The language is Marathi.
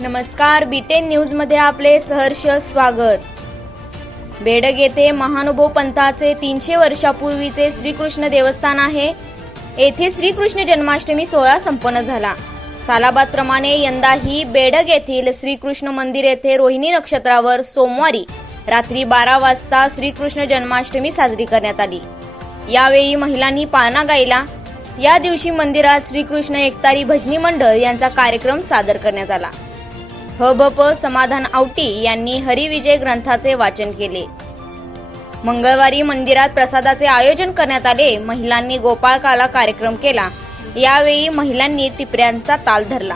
नमस्कार बीटेन न्यूजमध्ये आपले सहर्ष स्वागत. बेडग येथे महानुभव पंथाचे तीनशे वर्षापूर्वीचे श्रीकृष्ण देवस्थान आहे. येथे श्रीकृष्ण जन्माष्टमी सोहळा संपन्न झाला. सालाबादप्रमाणे यंदाही बेडग येथील श्रीकृष्ण मंदिर येथे रोहिणी नक्षत्रावर सोमवारी रात्री बारा वाजता श्रीकृष्ण जन्माष्टमी साजरी करण्यात आली. यावेळी महिलांनी पाळणा गायला. या दिवशी मंदिरात श्रीकृष्ण एकतारी भजनी मंडळ यांचा कार्यक्रम सादर करण्यात आला. हबप समाधान आवटी यांनी हरिविजय ग्रंथाचे वाचन केले. मंगळवारी मंदिरात प्रसादाचे आयोजन करण्यात आले. महिलांनी गोपाळकाला कार्यक्रम केला. यावेळी महिलांनी टिपऱ्यांचा ताल धरला.